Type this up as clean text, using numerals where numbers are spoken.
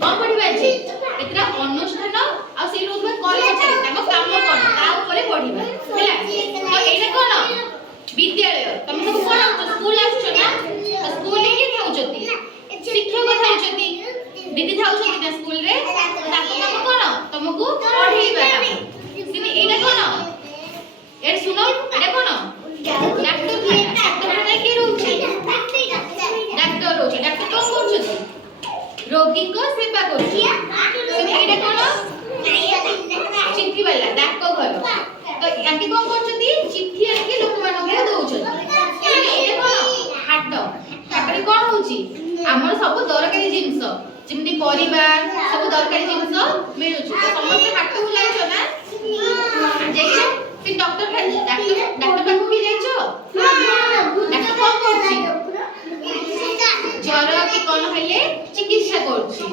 कौन पढ़िबा अछि एतरा अनुष्ठान आ से रोजबा कर्मचारी ताको काम कोन ता ऊपर पढ़िबा हैला तो एटा कोन विद्यालय तुम सब कोन स्कूल आछो ना स्कूल के थाउचती शिक्षक थाउचती दीदी थाउचती ना स्कूल रे ताको काम कोन तुमको पढ़िबा सिनी एटा कोन एटा सुनो एटा कोन डाक्टर के रोचे डाक्टर रोचे डाक्टर कोन करछती रोगी को सेवा करछी सिनी एटा कोन चिट्ठी वाला डाक घर तो याके कोन करछती चिट्ठी आके लोक मान के दउछती एटा कोन हाट तापरे कोन होची हमर सब दरकारी जिंस जेमति परिवार सब दरकारी जिंस मिलुछ तो समस्त हाट को जाइछो ना जाइछो से डॉक्टर पाखु की जाइछो डॉक्टर कोन करछी ज्वर की कोन हले चिकित्सा करछी